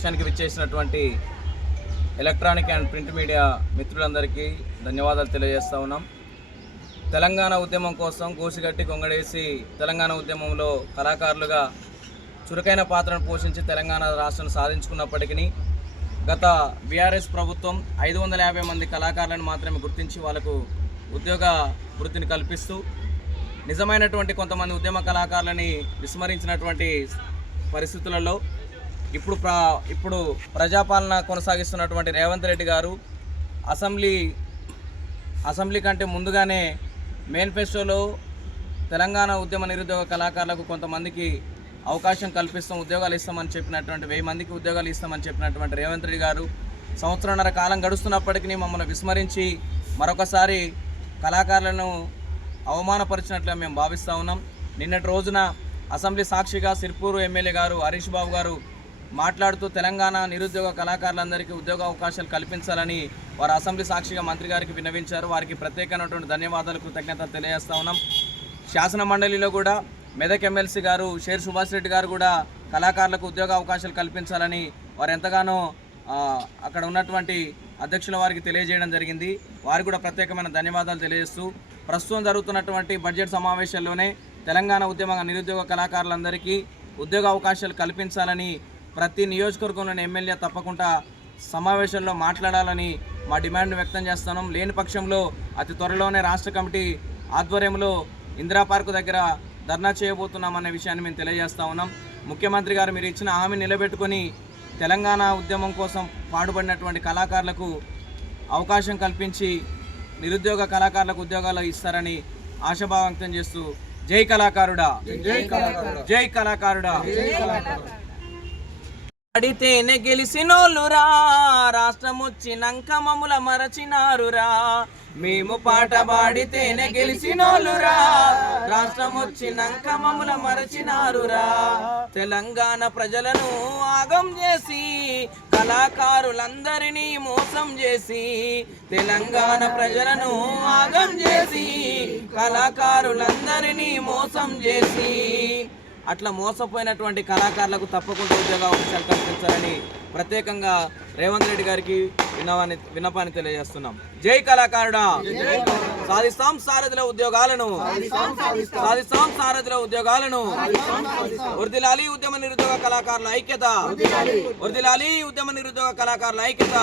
విషయానికి విచ్చేసినటువంటి electronic and print media మిత్రులందరికీ ధన్యవాదాలు తెలియజేస్తా ఉన్నాం. తెలంగాణ ఉద్యమం కోసం గోసిగట్టి కొంగడేసి తెలంగాణ ఉద్యమంలో కళాకారులుగా చురుకైన పాత్రను పోషించి తెలంగాణ రాష్ట్రం సాధించుకున్నప్పటికీ గత బీఆర్ఎస్ ప్రభుత్వం ఐదు వందల యాభై మంది కళాకారులను మాత్రమే గుర్తించి వాళ్ళకు ఉద్యోగ వృత్తిని కల్పిస్తూ నిజమైనటువంటి కొంతమంది ఉద్యమ కళాకారులని విస్మరించినటువంటి పరిస్థితులలో ఇప్పుడు ప్రా ఇప్పుడు ప్రజాపాలన కొనసాగిస్తున్నటువంటి రేవంత్ రెడ్డి గారు అసెంబ్లీ అసెంబ్లీ కంటే ముందుగానే మేనిఫెస్టోలో తెలంగాణ ఉద్యమ నిరుద్యోగ కళాకారులకు కొంతమందికి అవకాశం కల్పిస్తాం ఉద్యోగాలు ఇస్తామని చెప్పినటువంటి వెయ్యి మందికి ఉద్యోగాలు ఇస్తామని చెప్పినటువంటి రేవంత్ రెడ్డి గారు సంవత్సరంన్నర కాలం గడుస్తున్నప్పటికీ మమ్మల్ని విస్మరించి మరొకసారి కళాకారులను అవమానపరిచినట్లుగా మేము భావిస్తూ ఉన్నాం. నిన్నటి రోజున అసెంబ్లీ సాక్షిగా సిర్పూరు ఎమ్మెల్యే గారు హరీష్ బాబు గారు మాట్లాడుతూ తెలంగాణ నిరుద్యోగ కళాకారులందరికీ ఉద్యోగ అవకాశాలు కల్పించాలని వారు అసెంబ్లీ సాక్షిగా మంత్రి గారికి విన్నవించారు. వారికి ప్రత్యేకమైనటువంటి ధన్యవాదాలు కృతజ్ఞత తెలియజేస్తా ఉన్నాం. శాసన మండలిలో కూడా మెదక్ ఎమ్మెల్సీ గారు షేర్ సుభాష్ రెడ్డి గారు కూడా కళాకారులకు ఉద్యోగ అవకాశాలు కల్పించాలని వారు ఎంతగానో అక్కడ ఉన్నటువంటి అధ్యక్షుల వారికి తెలియజేయడం జరిగింది. వారికి కూడా ప్రత్యేకమైన ధన్యవాదాలు తెలియజేస్తూ ప్రస్తుతం జరుగుతున్నటువంటి బడ్జెట్ సమావేశాల్లోనే తెలంగాణ ఉద్యమ నిరుద్యోగ కళాకారులందరికీ ఉద్యోగ అవకాశాలు కల్పించాలని ప్రతి నియోజకవర్గంలోని ఎమ్మెల్యే తప్పకుండా సమావేశంలో మాట్లాడాలని మా డిమాండ్ వ్యక్తం చేస్తున్నాం లేని పక్షంలో అతి త్వరలోనే రాష్ట్ర కమిటీ ఆధ్వర్యంలో ఇందిరా పార్కు దగ్గర ధర్నా చేయబోతున్నామనే విషయాన్ని మేము తెలియజేస్తా ఉన్నాం. ముఖ్యమంత్రి గారు మీరు ఇచ్చిన హామీ నిలబెట్టుకొని తెలంగాణ ఉద్యమం కోసం పాటుపడినటువంటి కళాకారులకు అవకాశం కల్పించి నిరుద్యోగ కళాకారులకు ఉద్యోగాలు ఇస్తారని ఆశాభావం వ్యక్తం చేస్తూ జై కళాకారుడా. జై కళాకారుడా. జై కళాకారుడా. అడితేనే గెలిసినోళ్ళురా రాష్ట్రం వచ్చినాక మమ్ముల మరచినారురా. మేము పాట పాడితేనే గెలిచినోళ్ళురా రాష్ట్రం వచ్చినాక మమ్ముల మరచినారురా. తెలంగాణ ప్రజలను ఆగం చేసి కళాకారులందరినీ మోసం చేసి తెలంగాణ ప్రజలను ఆగం చేసి కళాకారులందరినీ మోసం చేసి అట్లా మోసపోయినటువంటి కళాకారులకు తప్పకుండా ఉద్యోగ అవకాశాలు కల్పించాలని ప్రత్యేకంగా రేవంత్ రెడ్డి గారికి విన్నవాన్ని విన్నపాన్ని తెలియజేస్తున్నాం. జై కళాకారుడా. సాధిస్తాం సారథుల ఉద్యోగాలను. సాధిస్తాం సారథుల ఉద్యోగాలను. వృద్ధిలాలి ఉద్యమ నిరుద్యోగ కళాకారుల ఐక్యత. వృద్ధిలాలి ఉద్యమ నిరుద్యోగ కళాకారుల ఐక్యత.